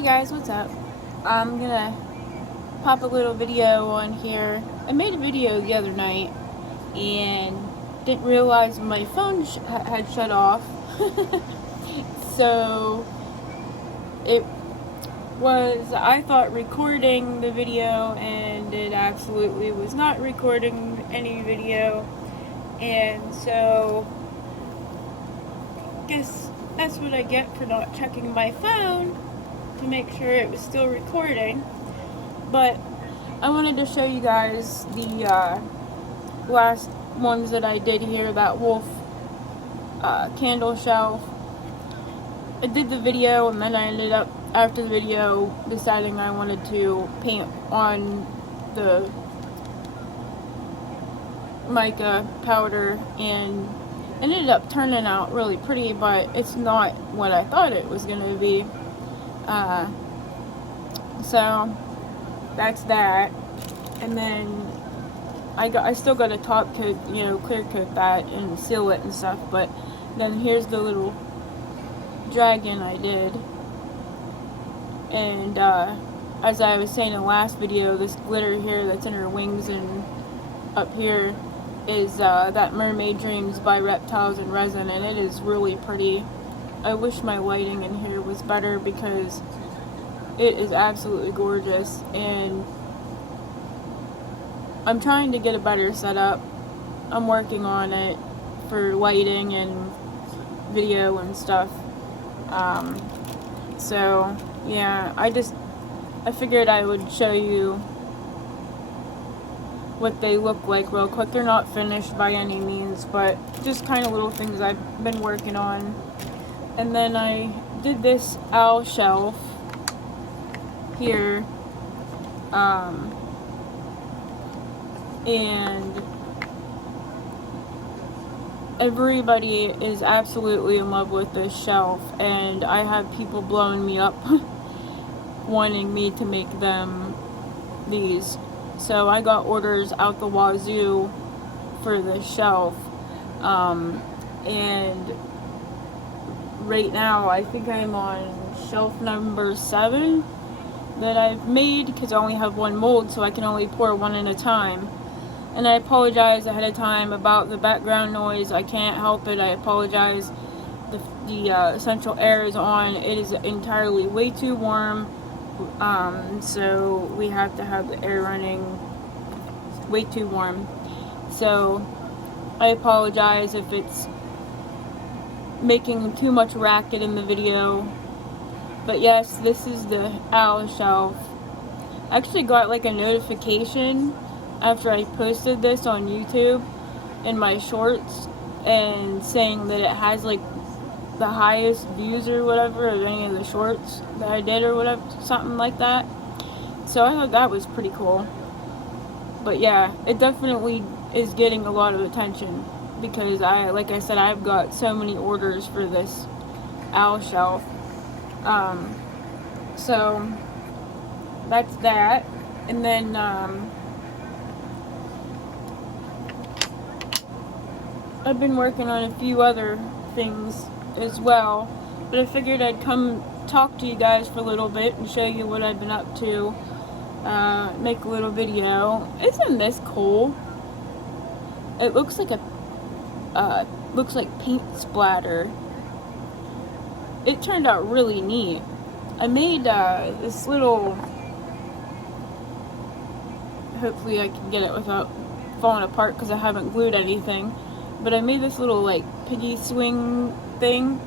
Hey guys, what's up? I'm gonna pop a little video on here. I made a video the other night and didn't realize my phone had shut off. So it was, I thought, recording the video, and it absolutely was not recording any video. And so I guess that's what I get for not checking my phone to make sure it was still recording. But I wanted to show you guys the last ones that I did here, that wolf candle shelf. I did the video, and then I ended up, after the video, deciding I wanted to paint on the mica powder, and it ended up turning out really pretty, but it's not what I thought it was going to be. So that's that. And then I still got to top coat, clear coat that and seal it and stuff. But then here's the little dragon I did. And as I was saying in the last video, this glitter here that's in her wings and up here is that Mermaid Dreams by Reptiles and Resin, and it is really pretty. I wish my lighting in here was better because it is absolutely gorgeous, and I'm trying to get a better setup. I'm working on it for lighting and video and stuff. So yeah, I figured I would show you what they look like real quick. They're not finished by any means, but just kind of little things I've been working on. And then I did this owl shelf here, and everybody is absolutely in love with this shelf, and I have people blowing me up wanting me to make them these. So I got orders out the wazoo for this shelf, and right now I think I'm on shelf number 7 that I've made, because I only have one mold, so I can only pour one at a time. And I apologize ahead of time about the background noise. I can't help it. I apologize. The central air is on. It is entirely way too warm, so we have to have the air running way too warm. So I apologize if it's making too much racket in the video. But yes, this is the owl shelf. I actually got like a notification after I posted this on YouTube in my shorts, and saying that it has like the highest views or whatever of any of the shorts that I did or whatever, something like that. So I thought that was pretty cool. But yeah, it definitely is getting a lot of attention because like I said, I've got so many orders for this owl shelf. So that's that. And then I've been working on a few other things as well, but I figured I'd come talk to you guys for a little bit and show you what I've been up to, make a little video. Isn't this cool? It looks like looks like paint splatter. It turned out really neat. I made this little, hopefully I can get it without falling apart because I haven't glued anything, but I made this little like piggy swing thing,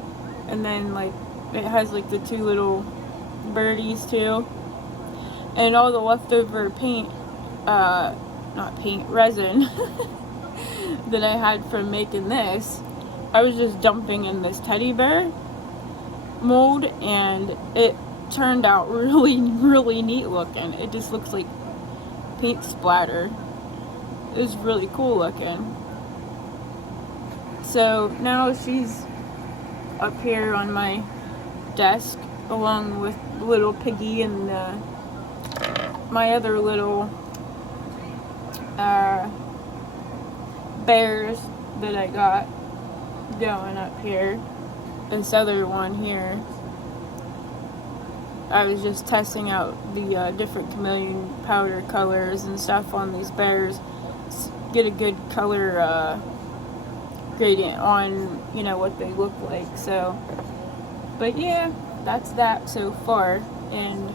and then like it has like the 2 little birdies too, and all the leftover paint, resin that I had from making this, I was just dumping in this teddy bear mold, and it turned out really, really neat looking. It just looks like paint splatter. It was really cool looking. So now she's up here on my desk along with little piggy and my other little bears that I got going up here. This other one here. I was just testing out the different chameleon powder colors and stuff on these bears, get a good color gradient on, you know, what they look like. So, but yeah, that's that so far, and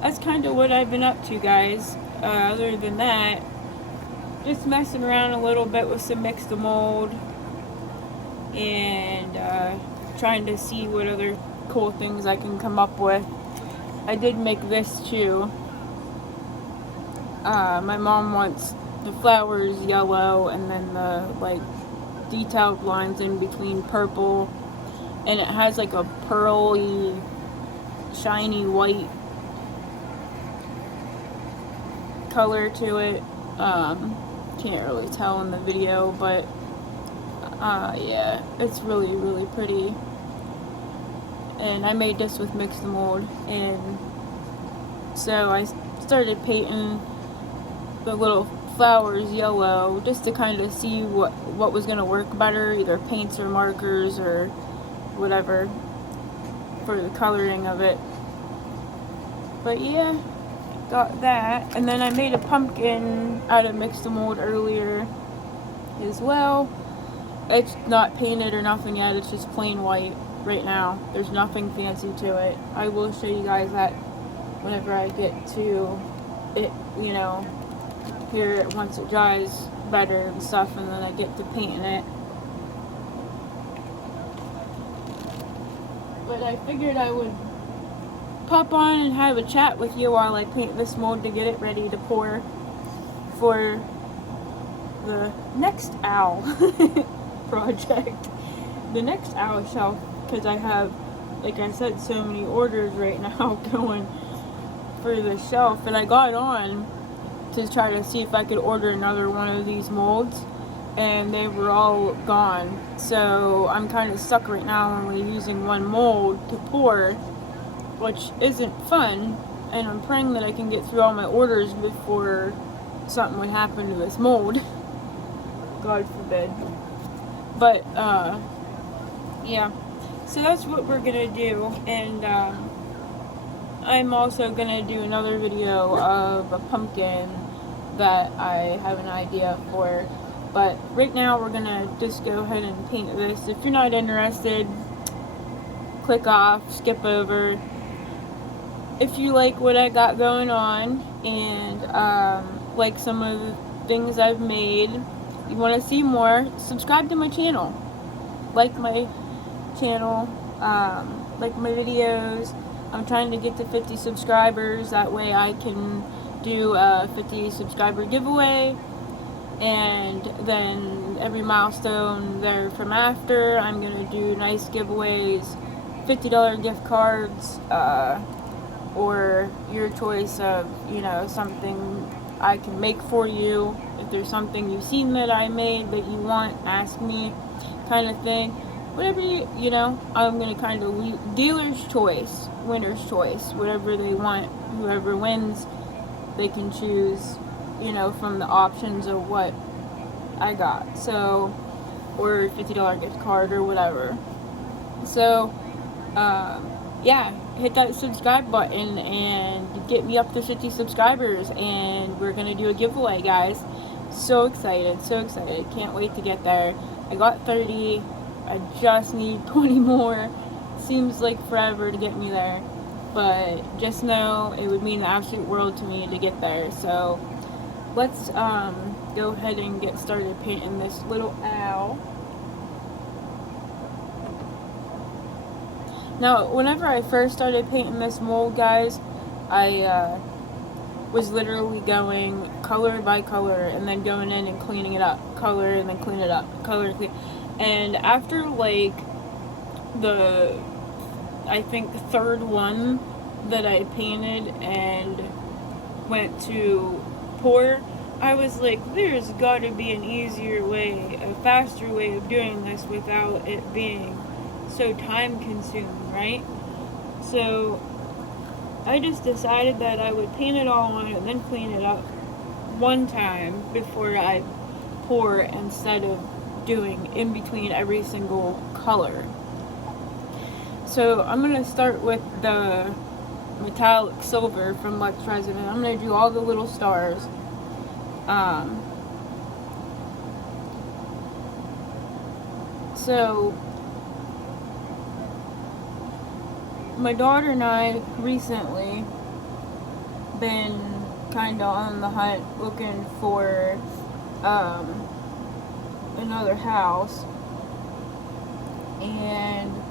that's kind of what I've been up to, guys. Other than that, just messing around a little bit with some mix the mold, and trying to see what other cool things I can come up with. I did make this too. My mom wants the flowers yellow and then the like detailed lines in between purple, and it has like a pearly shiny white color to it. Can't really tell in the video, but yeah, it's really pretty. And I made this with mix the mold, and so I started painting the little flowers yellow just to kind of see what was going to work better, either paints or markers or whatever for the coloring of it. But yeah, got that. And then I made a pumpkin out of mix the mold earlier as well. It's not painted or nothing yet, it's just plain white right now. There's nothing fancy to it. I will show you guys that whenever I get to it, you know, here once it dries better and stuff, and then I get to painting it. But I figured I would pop on and have a chat with you while I paint this mold to get it ready to pour for the next owl project. The next owl shelf, because I have, like I said, so many orders right now going for the shelf, and I got on to try to see if I could order another one of these molds, and they were all gone. So I'm kind of stuck right now only using one mold to pour, which isn't fun, and I'm praying that I can get through all my orders before something would happen to this mold. God forbid. But yeah, so that's what we're gonna do. And I'm also gonna do another video of a pumpkin that I have an idea for, but right now we're gonna just go ahead and paint this. If you're not interested, click off, skip over. If you like what I got going on, and like some of the things I've made, you want to see more, subscribe to my channel, like my channel, like my videos. I'm trying to get to 50 subscribers, that way I can do a 50 subscriber giveaway, and then every milestone there from after, I'm going to do nice giveaways, $50 gift cards, or your choice of, you know, something I can make for you. If there's something you've seen that I made that you want, ask me, kind of thing. Whatever you know, I'm going to kind of leave dealer's choice, winner's choice, whatever they want. Whoever wins, they can choose, you know, from the options of what I got. So, or $50 gift card or whatever. So, yeah, hit that subscribe button and get me up to 50 subscribers, and we're going to do a giveaway, guys. So excited, can't wait to get there. I got 30, I just need 20 more. Seems like forever to get me there, but just know it would mean the absolute world to me to get there. So let's go ahead and get started painting this little owl. Now, whenever I first started painting this mold, guys, I was literally going color by color and then going in and cleaning it up. Color and then clean it up. Color, clean. And after, like, the, I think, third one that I painted and went to pour, I was like, there's got to be an easier way, a faster way of doing this without it being so time consuming, right? So I just decided that I would paint it all on and then clean it up one time before I pour, instead of doing in between every single color. So I'm going to start with the metallic silver from Lex Resident. I'm going to do all the little stars. So my daughter and I recently been kind of on the hunt looking for another house, and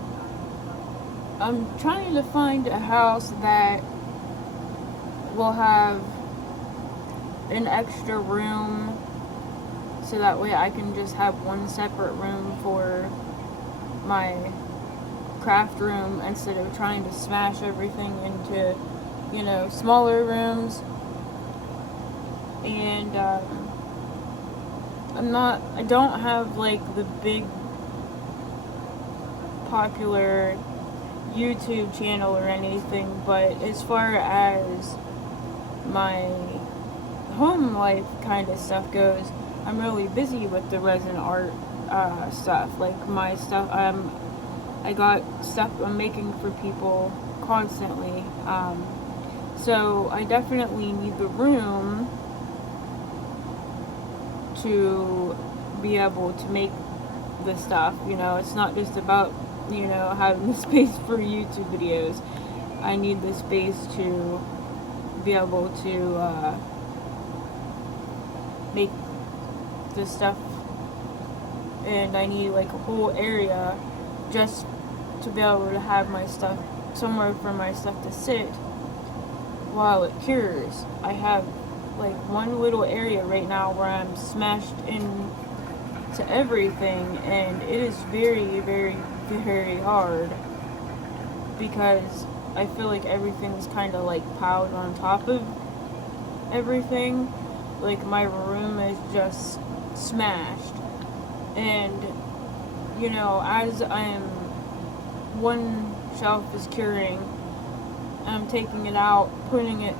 I'm trying to find a house that will have an extra room, so that way I can just have one separate room for my craft room instead of trying to smash everything into, you know, smaller rooms. And I don't have like the big popular YouTube channel or anything, but as far as my home life kind of stuff goes, I'm really busy with the resin art stuff. Like my stuff, I got stuff I'm making for people constantly. So I definitely need the room to be able to make the stuff. You know, it's not just about, you know, having the space for YouTube videos. I need the space to be able to make the stuff, and I need like a whole area just to be able to have my stuff, somewhere for my stuff to sit while it cures. I have like one little area right now where I'm smashed into everything, and it is very, very, very hard because I feel like everything's kind of like piled on top of everything. Like my room is just smashed, and you know, as one shelf is curing, I'm taking it out, putting it,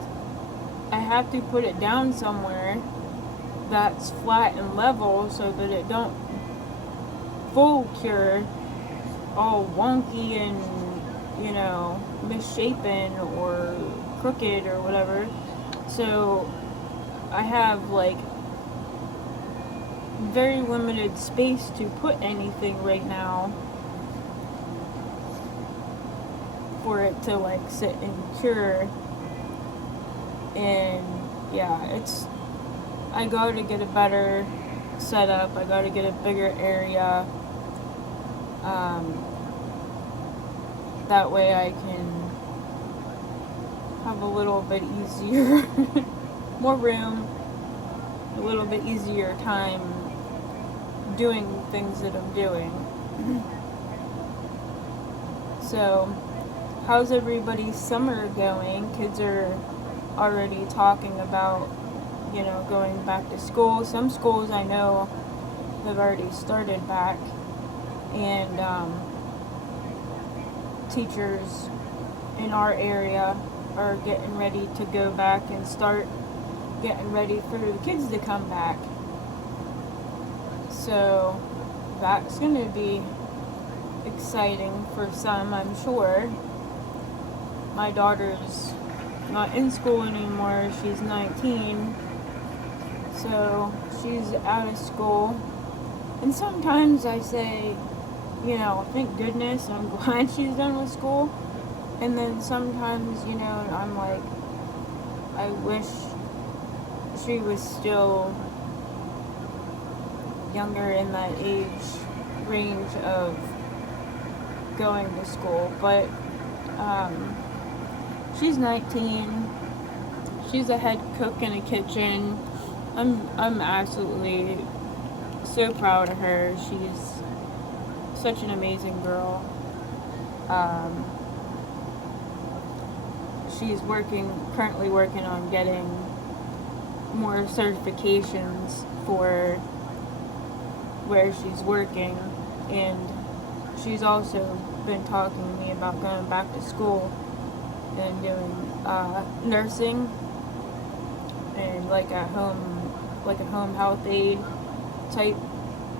I have to put it down somewhere that's flat and level so that it don't full cure all wonky and, you know, misshapen or crooked or whatever. So I have like very limited space to put anything right now for it to like sit and cure. And yeah, I gotta get a better setup, I gotta get a bigger area, that way I can have a little bit easier more room, a little bit easier time doing things that I'm doing. So how's everybody's summer going? Kids are already talking about, you know, going back to school. Some schools I know have already started back, and teachers in our area are getting ready to go back and start getting ready for the kids to come back. So that's going to be exciting for some, I'm sure. My daughter's not in school anymore. She's 19. So she's out of school. And sometimes I say, you know, thank goodness, I'm glad she's done with school. And then sometimes, you know, I'm like, I wish she was still younger in that age range of going to school. But she's 19. She's a head cook in a kitchen. I'm absolutely so proud of her. She's such an amazing girl. She's currently working on getting more certifications for where she's working, and she's also been talking to me about going back to school and doing nursing and like a home health aide type.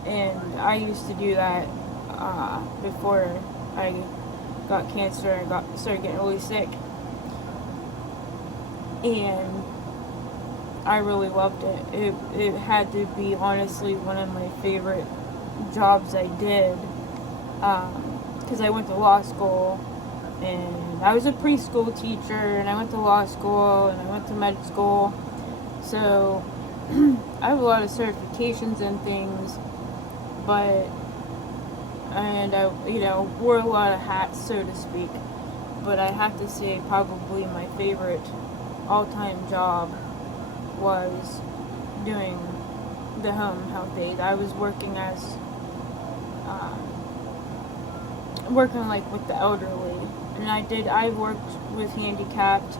And I used to do that before I got cancer and started getting really sick. and I really loved it. It had to be honestly one of my favorite jobs I did, because I went to law school, and I was a preschool teacher, and I went to law school, and I went to med school, so I have a lot of certifications and things, and I, wore a lot of hats, so to speak, but I have to say probably my favorite all-time job was doing the home health aide. I was working like with the elderly, and I worked with handicapped.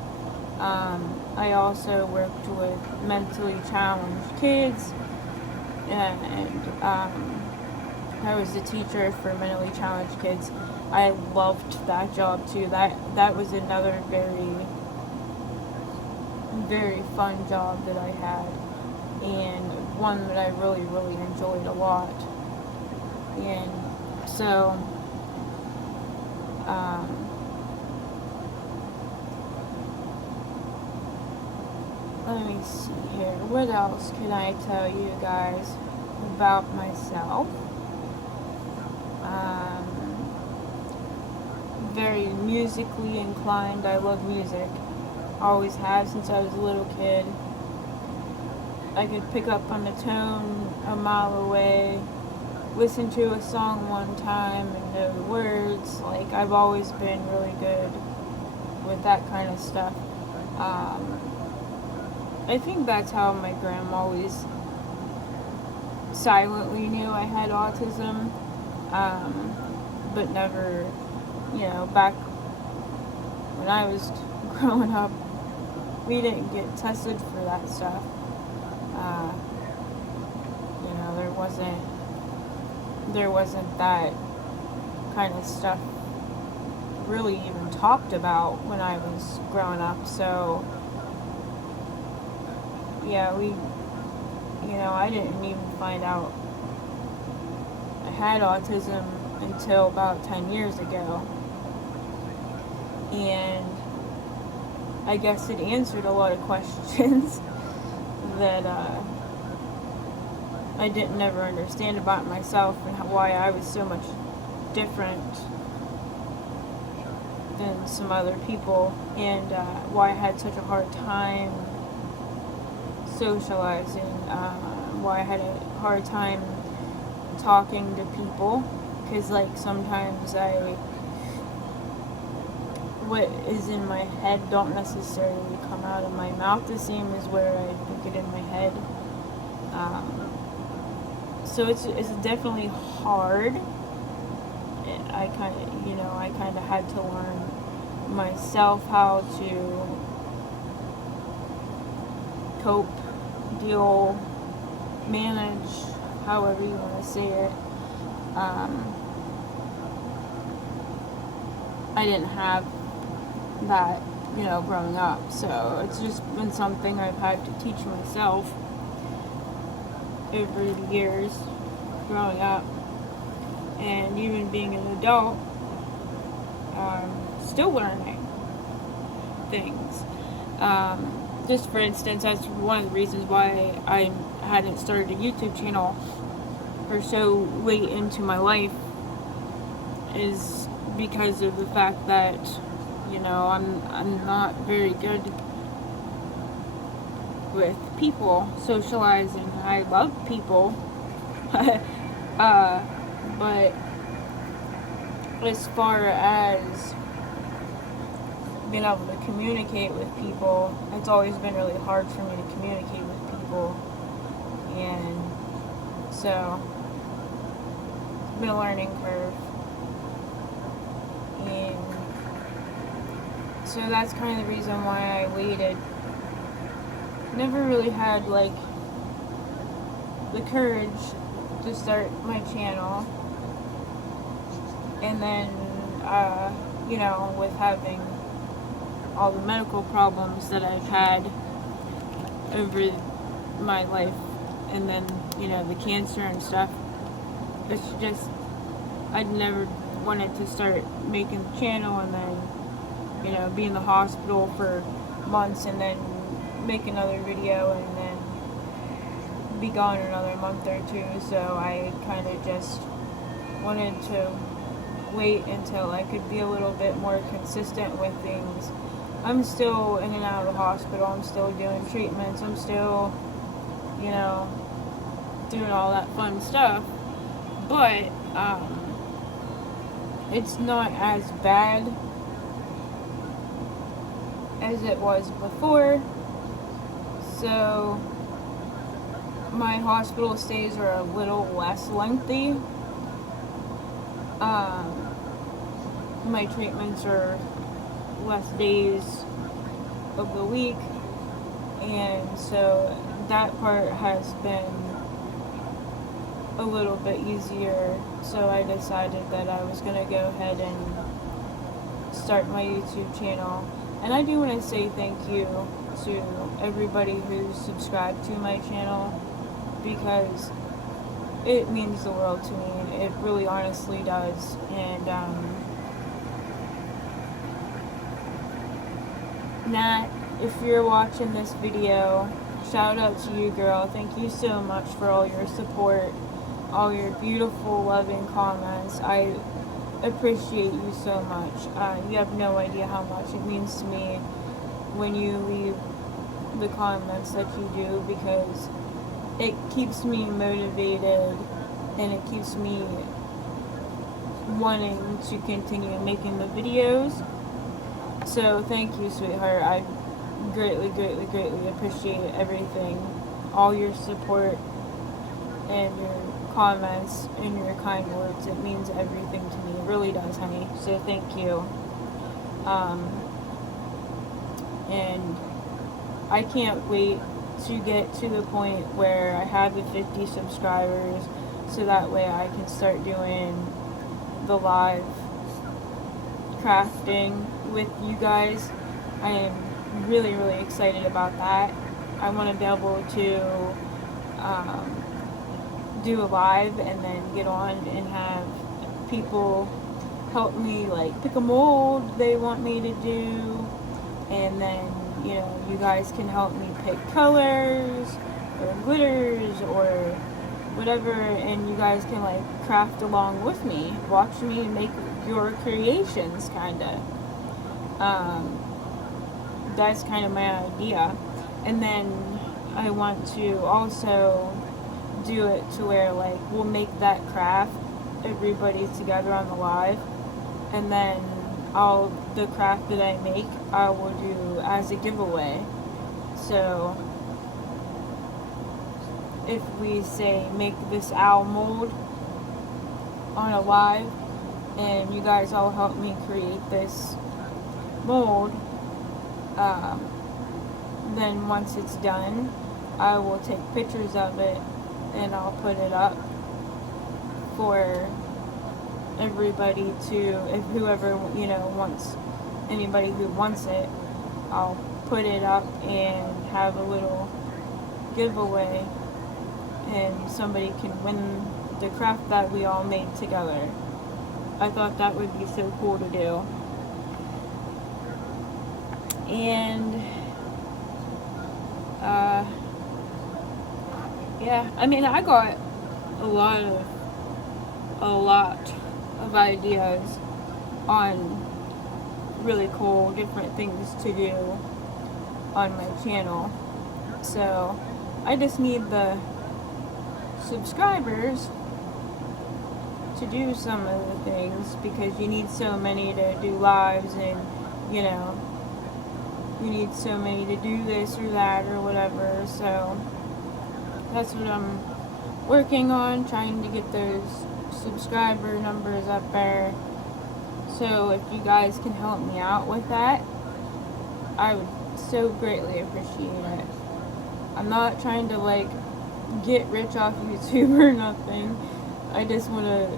I also worked with mentally challenged kids, and I was a teacher for mentally challenged kids. I loved that job too. That was another very, very fun job that I had, and one that I really, really enjoyed a lot. And so, let me see here. What else can I tell you guys about myself? Very musically inclined. I love music. Always have since I was a little kid. I could pick up on the tone a mile away, listen to a song one time and know the words. Like, I've always been really good with that kind of stuff. I think that's how my grandma always silently knew I had autism, but never, back when I was growing up, we didn't get tested for that stuff. There wasn't that kind of stuff really even talked about when I was growing up. So yeah, I didn't even find out I had autism until about 10 years ago. And I guess it answered a lot of questions that I didn't ever understand about myself, and why I was so much different than some other people, and why I had such a hard time socializing, why I had a hard time talking to people, because sometimes what is in my head don't necessarily come out of my mouth the same as where I think it in my head. So it's definitely hard. I kind of had to learn myself how to cope, deal, manage, however you want to say it. I didn't have that, growing up, so it's just been something I've had to teach myself over the years growing up, and even being an adult, still learning things. Just for instance, that's one of the reasons why I hadn't started a YouTube channel for so late into my life, is because of the fact that I'm not very good with people, socializing. I love people, but as far as being able to communicate with people, it's always been really hard for me to communicate with people, and so it's been a learning curve. And so that's kind of the reason why I waited. Never really had the courage to start my channel, and then with having all the medical problems that I've had over my life, and then the cancer and stuff, it's just I'd never wanted to start making the channel and then be in the hospital for months and then make another video and then be gone another month or two, so I kind of just wanted to wait until I could be a little bit more consistent with things. I'm still in and out of the hospital, I'm still doing treatments, I'm still, you know, doing all that fun stuff, but it's not as bad as it was before, so my hospital stays are a little less lengthy. My treatments are less days of the week, and so that part has been a little bit easier, so I decided that I was going to go ahead and start my YouTube channel. And I do want to say thank you to everybody who's subscribed to my channel, because it means the world to me. It really honestly does. And Nat, if you're watching this video, shout out to you, girl. Thank you so much for all your support, all your beautiful, loving comments. I appreciate you so much. You have no idea how much it means to me when you leave the comments that you do, because it keeps me motivated and it keeps me wanting to continue making the videos. So thank you, sweetheart. I greatly, greatly, greatly appreciate everything, all your support and your comments and your kind words. It means everything to me. It really does, honey. So thank you. And I can't wait to get to the point where I have the 50 subscribers, so that way I can start doing the live crafting with you guys. I am really, really excited about that. I want to be able to do a live and then get on and have people help me, like, pick a mold they want me to do, and then, you know, you guys can help me pick colors or glitters or whatever, and you guys can, like, craft along with me, watch me make your creations, kinda. That's kind of my idea. And then I want to also do it to where, like, we'll make that craft, everybody together on the live, and then the craft that I make, I will do as a giveaway. So if we say make this owl mold on a live, and you guys all help me create this mold, then once it's done, I will take pictures of it and I'll put it up for everybody to, if whoever, you know, wants, anybody who wants it, I'll put it up and have a little giveaway, and somebody can win the craft that we all made together. I thought that would be so cool to do. And yeah, I mean, I got a lot of ideas on really cool different things to do on my channel. So I just need the subscribers to do some of the things, because you need so many to do lives, and, you know, you need so many to do this or that or whatever. So that's what I'm working on, trying to get those subscriber numbers up there. So if you guys can help me out with that, I would so greatly appreciate it. I'm not trying to, like, get rich off YouTube or nothing. I just want to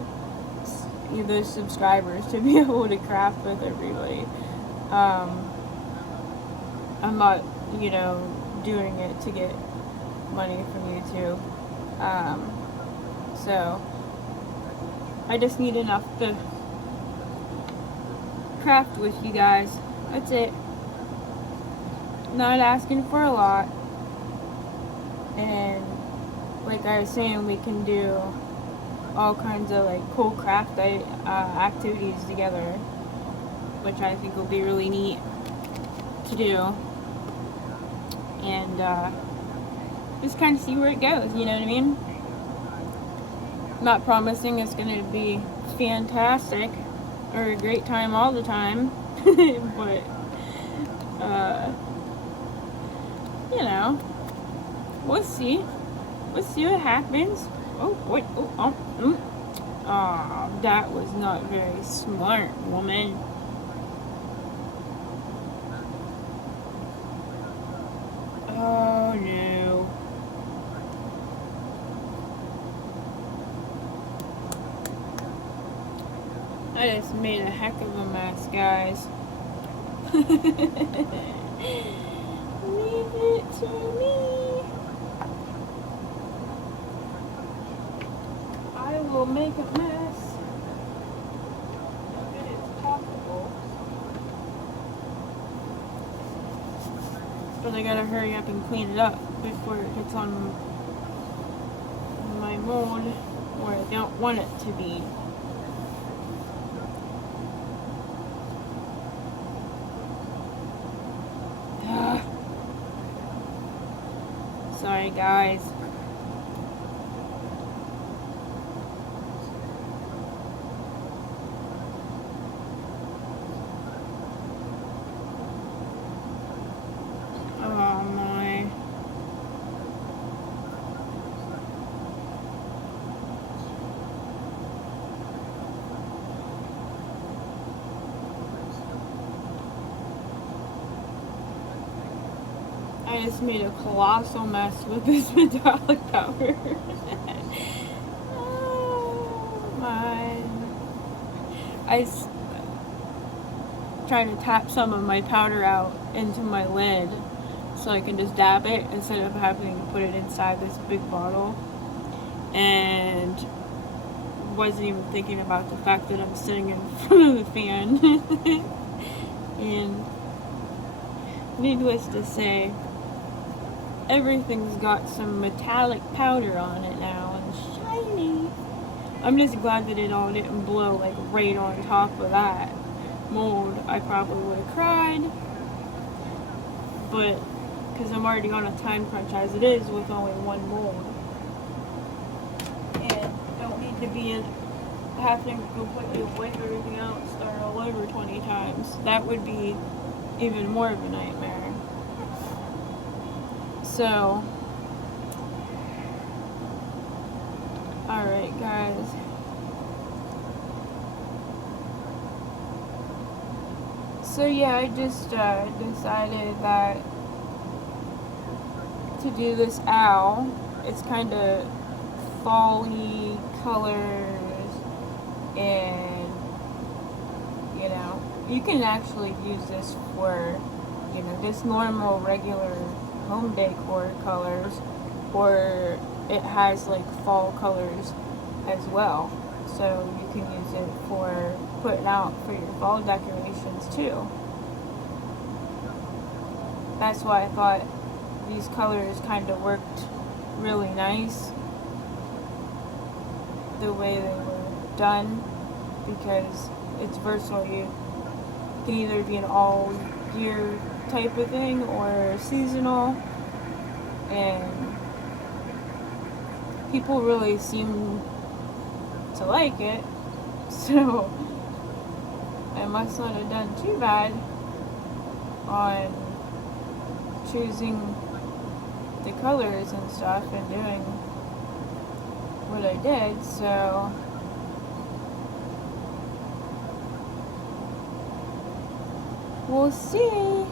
those subscribers to be able to craft with everybody. I'm not, you know, doing it to get money from YouTube. So I just need enough to craft with you guys. That's it. not asking for a lot. And like I was saying, we can do all kinds of like cool craft activities together, which I think will be really neat to do. And just kind of see where it goes, you know what I mean? Not promising it's going to be fantastic or a great time all the time, but you know, we'll see. We'll see what happens. Oh, wait, oh, that was not very smart, woman. Oh, no. I just made a heck of a mess, guys. Leave it to me. I will make a mess if it is possible. But I gotta hurry up and clean it up before it gets on my mold where I don't want it to be. Sorry, guys. Oh my. I just made a colossal mess with this metallic powder. Oh my. I trying to tap some of my powder out into my lid so I can just dab it instead of having to put it inside this big bottle, and wasn't even thinking about the fact that I'm sitting in front of the fan. And needless to say, everything's got some metallic powder on it now and shiny. I'm just glad that it all didn't blow like right on top of that mold. I probably would have cried, but because I'm already on a time crunch as it is with only one mold, and don't need to be having to completely wipe everything out and start all over 20 times. That would be even more of a nightmare. So, alright guys. So yeah, I just decided that to do this owl. It's kind of fall-y colors, and you know, you can actually use this for, you know, just normal regular home decor colors, or it has like fall colors as well, so you can use it for putting out for your fall decorations too. That's why I thought these colors kind of worked really nice the way they were done, because it's versatile. You can either be an all year type of thing or seasonal, and people really seem to like it, so I must not have done too bad on choosing the colors and stuff and doing what I did. So we'll see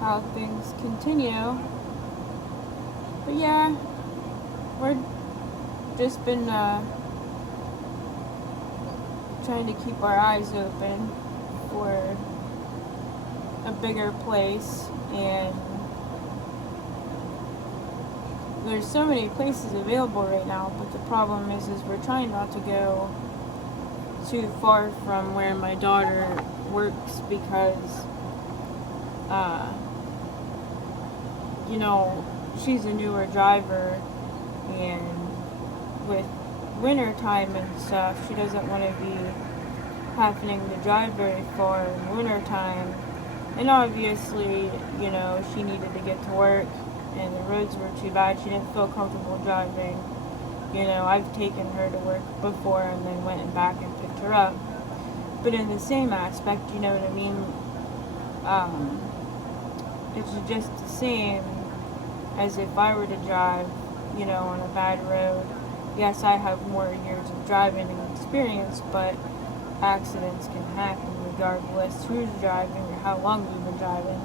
how things continue. But yeah, we're just been trying to keep our eyes open for a bigger place, and there's so many places available right now, but the problem is we're trying not to go too far from where my daughter works, because you know, she's a newer driver, and with winter time and stuff, she doesn't want to be having to drive very far in winter time. And obviously, you know, she needed to get to work, and the roads were too bad. She didn't feel comfortable driving. You know, I've taken her to work before and then went back and picked her up. But in the same aspect, you know what I mean? It's just the same as if I were to drive, you know, on a bad road. Yes, I have more years of driving experience, but accidents can happen regardless who's driving or how long you've been driving.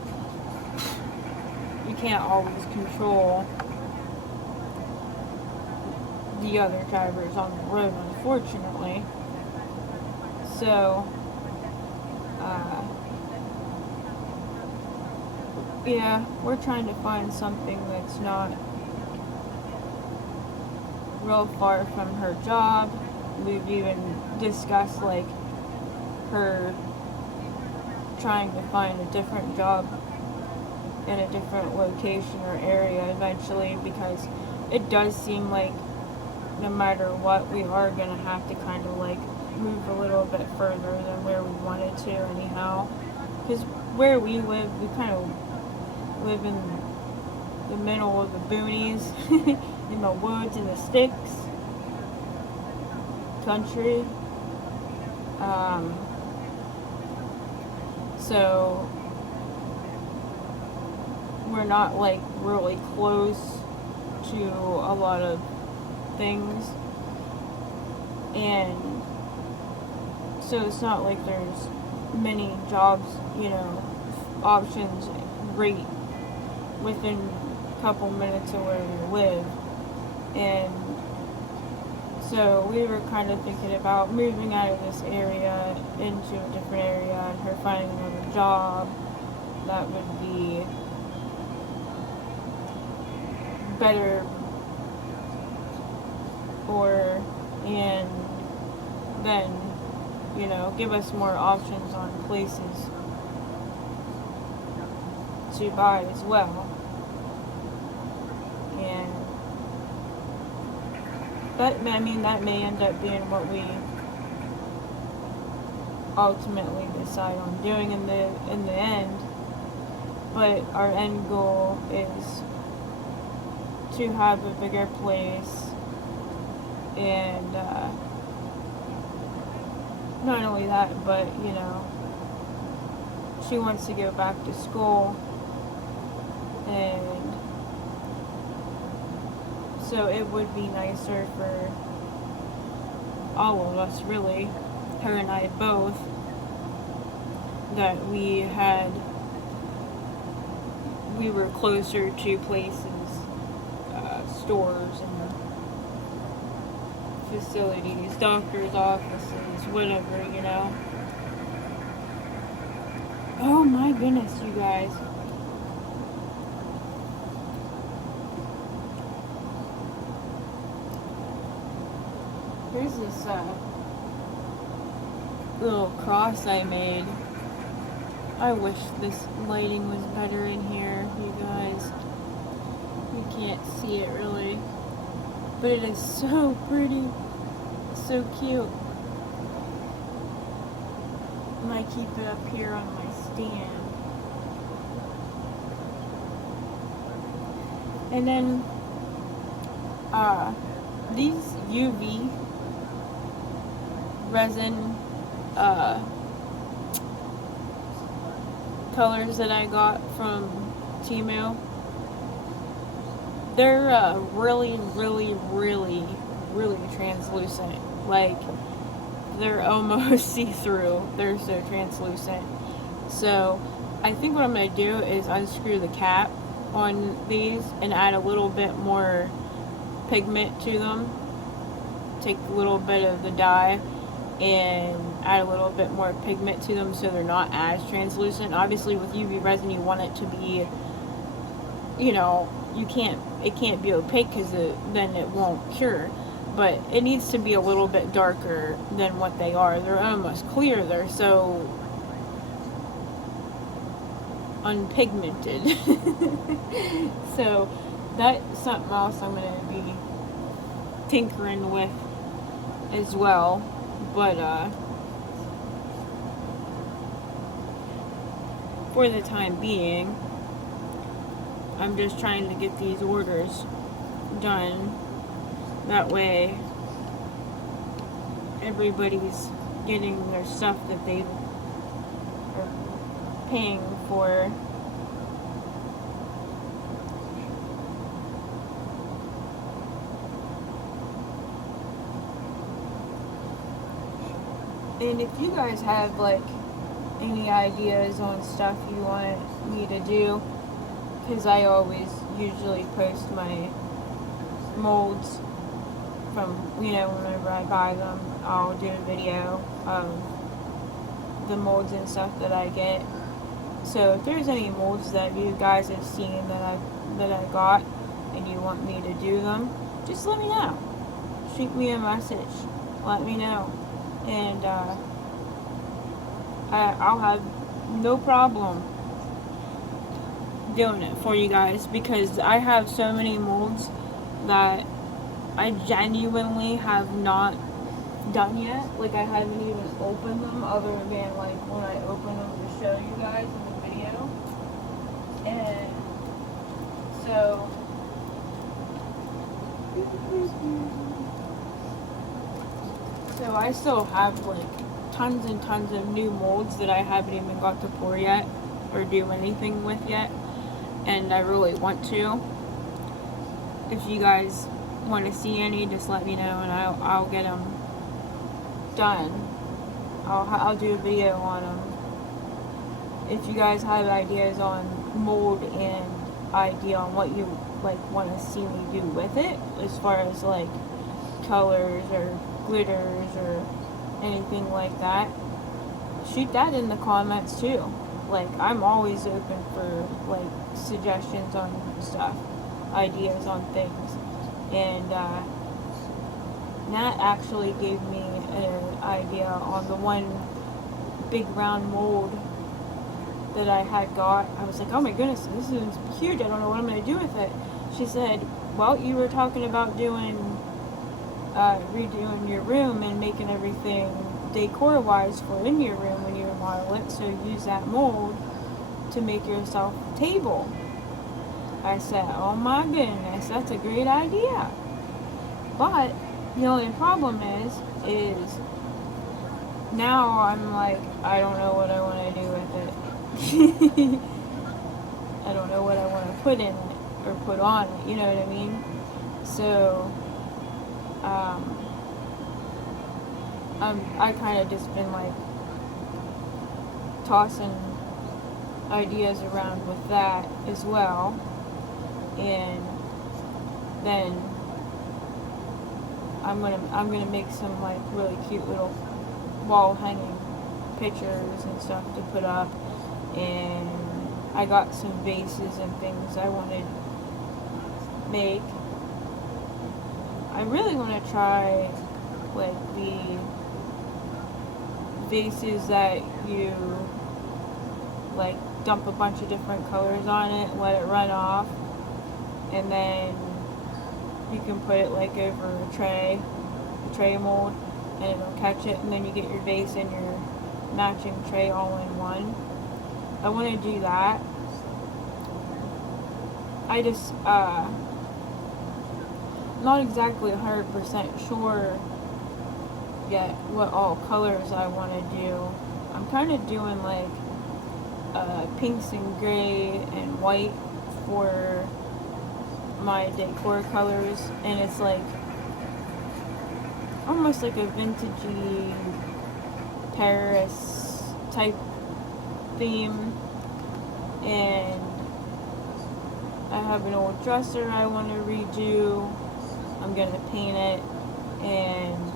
You can't always control the other drivers on the road, unfortunately. So, yeah, we're trying to find something that's not real far from her job. We've even discussed, like, her trying to find a different job in a different location or area eventually, because it does seem like no matter what, we are going to have to kind of, like, move a little bit further than where we wanted to anyhow. Because where we live, we kind of live in the middle of the boonies, in the woods and the sticks, country. So we're not, like, really close to a lot of things, and so it's not like there's many jobs, you know, options right within a couple minutes of where we live. And so we were kind of thinking about moving out of this area into a different area and her finding another job that would be better for, and then, you know, give us more options on places to buy as well. And that may end up being what we ultimately decide on doing in the end. But our end goal is to have a bigger place, and not only that, but, you know, she wants to go back to school, and so it would be nicer for all of us, really, her and I both, that we were closer to places, stores and facilities, doctors' offices, whatever, you know. Oh my goodness, you guys. Here's this little cross I made. I wish this lighting was better in here, you guys. You can't see it really, but it is so pretty, so cute. I might keep it up here on my stand. And then these UV resin colors that I got from Temu, they're really, really, really, really translucent. Like, they're almost see-through. They're so translucent. So I think what I'm going to do is unscrew the cap on these and add a little bit more pigment to them. Take a little bit of the dye and add a little bit more pigment to them so they're not as translucent. Obviously with UV resin you want it to be, you know, it can't be opaque because then it won't cure. But it needs to be a little bit darker than what they are. They're almost clear. They're so unpigmented. So that's something else I'm going to be tinkering with as well. But for the time being, I'm just trying to get these orders done. That way everybody's getting their stuff that they are paying for. And if you guys have like any ideas on stuff you want me to do, because I always usually post my molds from, whenever I buy them, I'll do a video of the molds and stuff that I get. So if there's any molds that you guys have seen that I got and you want me to do them, just let me know. Shoot me a message. Let me know. And I'll have no problem doing it for you guys, because I have so many molds that I genuinely have not done yet. Like, I haven't even opened them, other than like when I open them to show you guys in the video. And so I still have like tons and tons of new molds that I haven't even got to pour yet or do anything with yet, and I really want to. If you guys want to see any, just let me know and I'll get them done. I'll do a video on them. If you guys have ideas on mold and idea on what you like want to see me do with it, as far as like colors or glitters or anything like that, shoot that in the comments too. Like, I'm always open for like suggestions on stuff, ideas on things. And Nat actually gave me an idea on the one big round mold that I had got. I was like, oh my goodness, this is huge, I don't know what I'm going to do with it. She said, well, you were talking about redoing your room and making everything decor wise for in your room when you remodel it, so use that mold to make yourself a table. I said, oh my goodness, that's a great idea. But the only problem is now I'm like, I don't know what I want to do with it. I don't know what I want to put in it or put on it, you know what I mean? So I kind of just been like tossing ideas around with that as well, and then I'm gonna make some like really cute little wall hanging pictures and stuff to put up, and I got some vases and things I want to make. I really want to try like the vases that you like dump a bunch of different colors on it and let it run off, and then you can put it like over a tray mold, and it'll catch it, and then you get your vase and your matching tray all in one. I want to do that. I just not exactly 100% sure yet what all colors I want to do. I'm kind of doing like pinks and gray and white for my decor colors, and it's like almost like a vintagey Paris type theme. And I have an old dresser I want to redo. I'm gonna paint it, and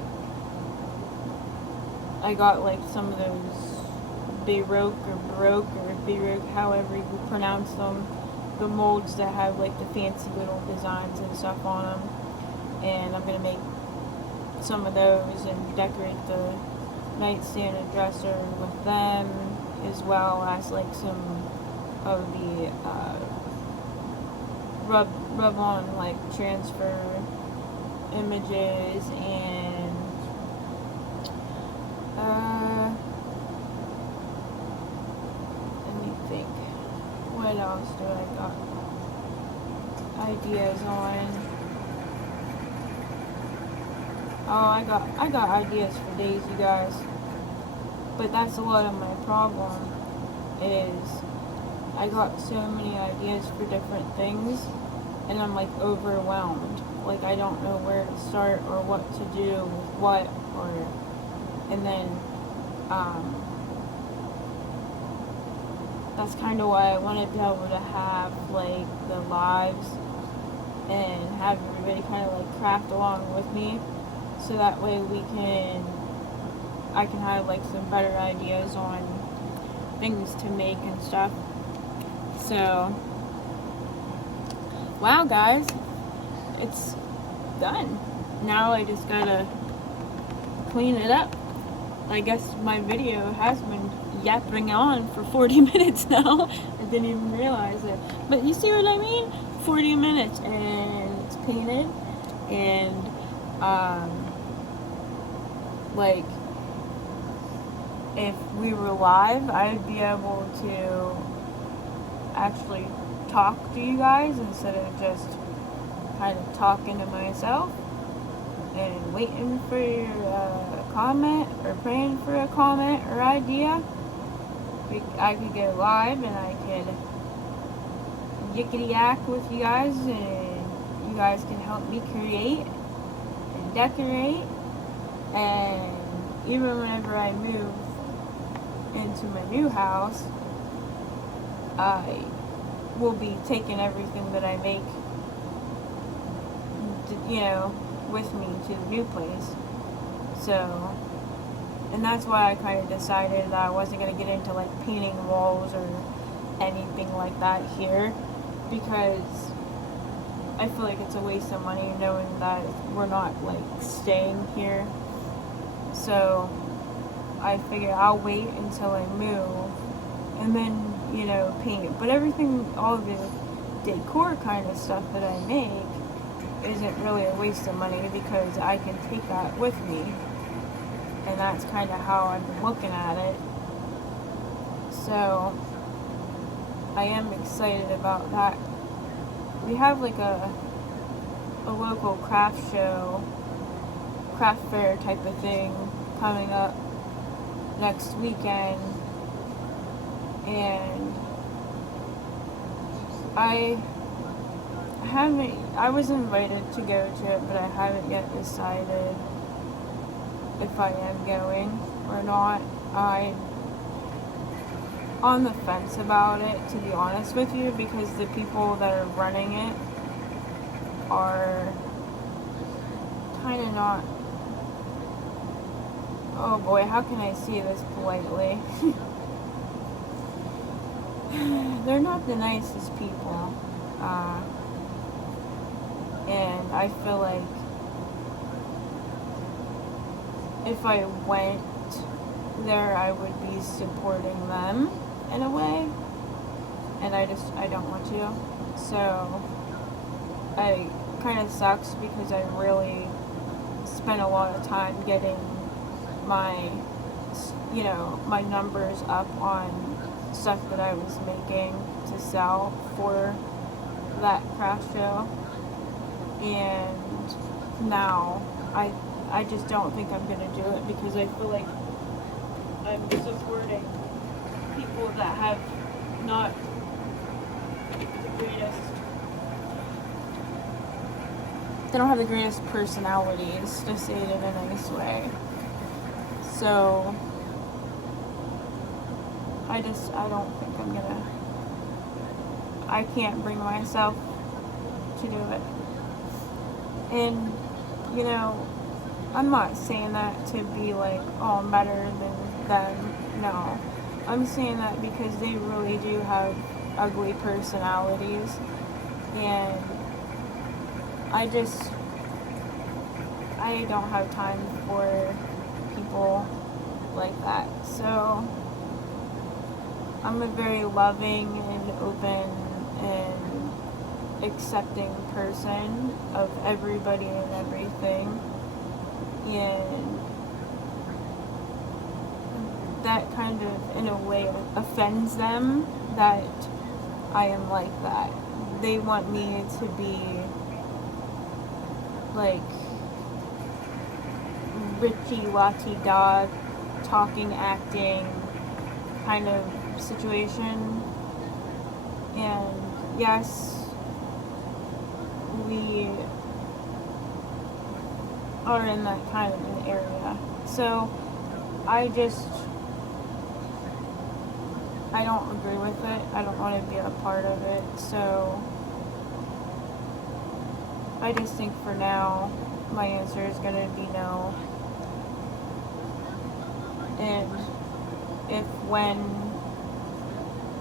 I got like some of those Baroque, however you pronounce them, the molds that have like the fancy little designs and stuff on them, and I'm gonna make some of those and decorate the nightstand and dresser with them, as well as like some of the rub on like transfer images and let me think, what else do I got ideas on? Oh, I got ideas for days, you guys. But that's a lot of my problem, is I got so many ideas for different things, and I'm like overwhelmed. Like I don't know where to start or what to do with what, and then that's kind of why I want to be able to have like the lives and have everybody kind of like craft along with me, so that way I can have like some better ideas on things to make and stuff. So, wow guys, it's done. Now I just gotta clean it up. I guess my video has been yapping on for 40 minutes now. I didn't even realize it. But you see what I mean? 40 minutes and it's painted, and like if we were live, I'd be able to actually talk to you guys instead of just kind of talking to myself and waiting for your comment or praying for a comment or idea. I could go live and I could yickety-yak with you guys, and you guys can help me create and decorate. And even whenever I move into my new house, I will be taking everything that I make, with me to the new place. So, and that's why I kind of decided that I wasn't going to get into like painting walls or anything like that here, because I feel like it's a waste of money knowing that we're not like staying here. So I figure I'll wait until I move and then, paint. But everything, all the decor kind of stuff that I make isn't really a waste of money, because I can take that with me. And that's kind of how I've been looking at it. So I am excited about that. We have like a local craft fair type of thing coming up next weekend, and I was invited to go to it, but I haven't yet decided if I am going or not. I'm on the fence about it, to be honest with you, because the people that are running it are kind of not, oh boy, how can I say this politely? They're not the nicest people. And I feel like if I went there, I would be supporting them in a way, and I don't want to. So it kind of sucks, because I really spent a lot of time getting my numbers up on stuff that I was making to sell for that craft show, and now I just don't think I'm gonna do it, because I feel like I'm supporting people that have not the greatest, they don't have the greatest personalities, to say it in a nice way. So I don't think I can't bring myself to do it. And I'm not saying that to be like, oh, I'm better than them. No, I'm saying that because they really do have ugly personalities, and I don't have time for people like that. So I'm a very loving and open and accepting person of everybody and everything, and that kind of, in a way, offends them that I am like that. They want me to be like Richie la-ti-da, talking, acting kind of situation. And yes, we are in that kind of an area. So I don't agree with it. I don't want to be a part of it. So I just think for now, my answer is going to be no. And if, when,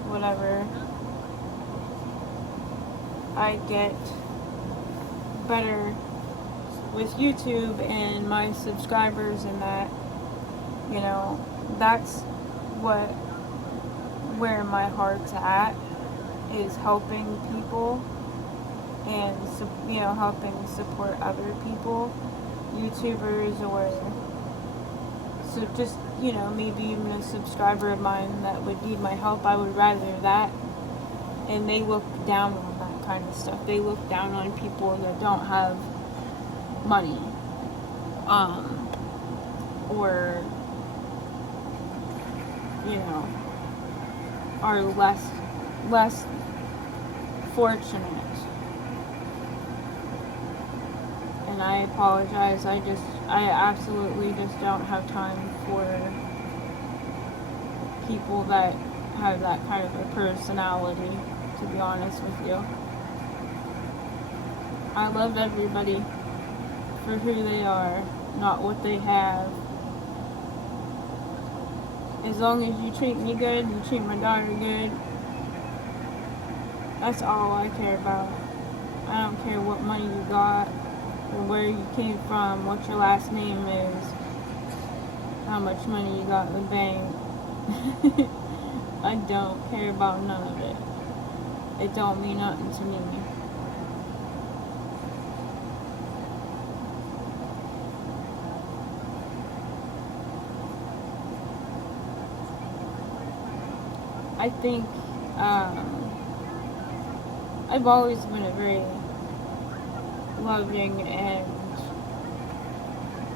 whatever, I get better with YouTube and my subscribers and that, you know, that's where my heart's at, is helping people and, you know, helping support other people, YouTubers, or so just, you know, maybe even a subscriber of mine that would need my help. I would rather that. And they look down on that kind of stuff. They look down on people that don't have money, or, you know, are less fortunate. And I apologize. I absolutely just don't have time for people that have that kind of a personality, to be honest with you. I love everybody for who they are, not what they have. As long as you treat me good, you treat my daughter good, that's all I care about. I don't care what money you got, or where you came from, what your last name is, how much money you got in the bank. I don't care about none of it. It don't mean nothing to me. I think I've always been a very loving and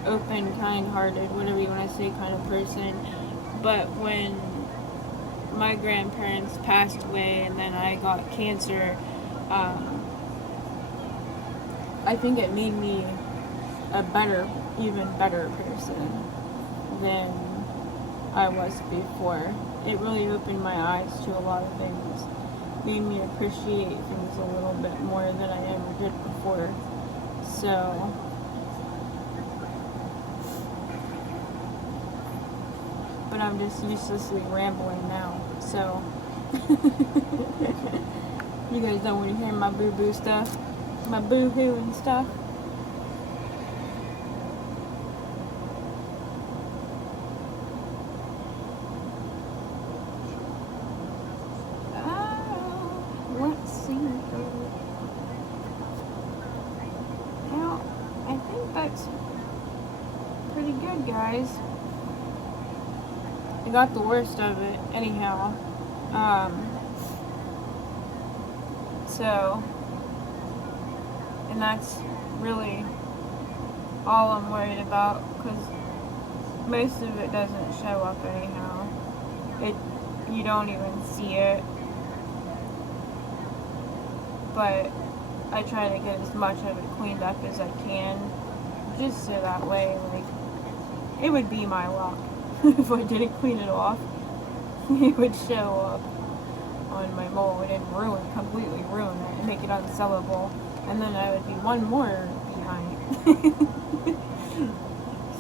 open, kind-hearted, whatever you want to say, kind of person. But when my grandparents passed away and then I got cancer, I think it made me a even better person than I was before. It really opened my eyes to a lot of things, made me appreciate things a little bit more than I ever did before. So, but I'm just uselessly rambling now, so you guys don't want to hear my boo-boo stuff, my boo-hoo and stuff. Let's see. Well, I think that's pretty good, guys. I got the worst of it, anyhow. So, and that's really all I'm worried about, because most of it doesn't show up anyhow. You don't even see it. But I try to get as much of it cleaned up as I can, just so that way, like, it would be my luck. If I didn't clean it off, it would show up on my mold and completely ruin it and make it unsellable, and then I would be one more behind.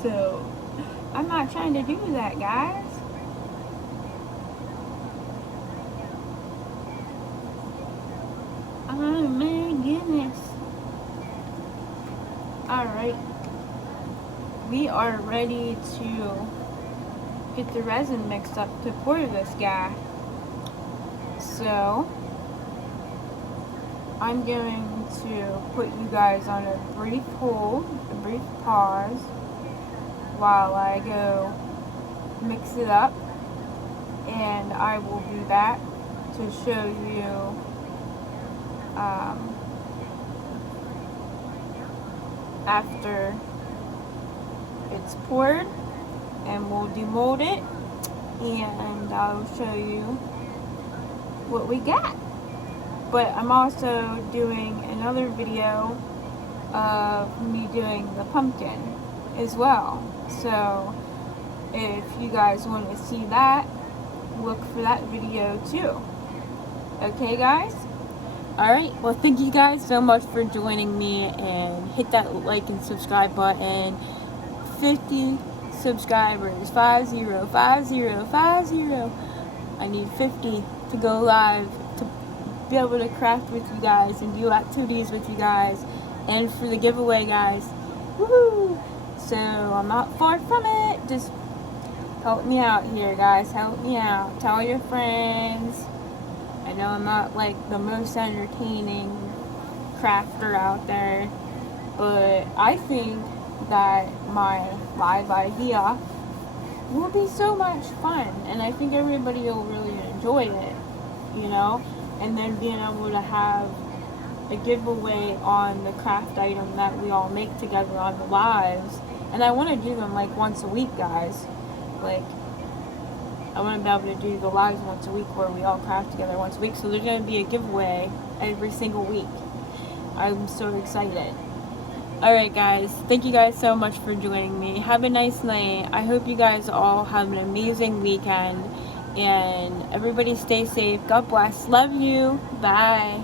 So, I'm not trying to do that, guys. Oh my goodness. Alright. We are ready to get the resin mixed up to pour this guy. So I'm going to put you guys on a brief hold, a brief pause, while I go mix it up, and I will be back to show you after it's poured, and we'll demold it, and I'll show you what we got. But I'm also doing another video of me doing the pumpkin as well. So if you guys want to see that, look for that video too. Okay, guys? Alright, well, thank you guys so much for joining me, and hit that like and subscribe button. 50 subscribers. 50, 50, 50. I need 50 to go live, to be able to craft with you guys and do activities with you guys, and for the giveaway, guys. Woohoo! So I'm not far from it. Just help me out here, guys. Help me out. Tell your friends. I know I'm not like the most entertaining crafter out there, but I think that my live idea will be so much fun, and I think everybody will really enjoy it, you know? And then being able to have a giveaway on the craft item that we all make together on the lives. And I want to do them like once a week, guys. Like, I want to be able to do the lives once a week where we all craft together once a week. So there's going to be a giveaway every single week. I'm so excited. Alright, guys. Thank you guys so much for joining me. Have a nice night. I hope you guys all have an amazing weekend. And everybody stay safe. God bless. Love you. Bye.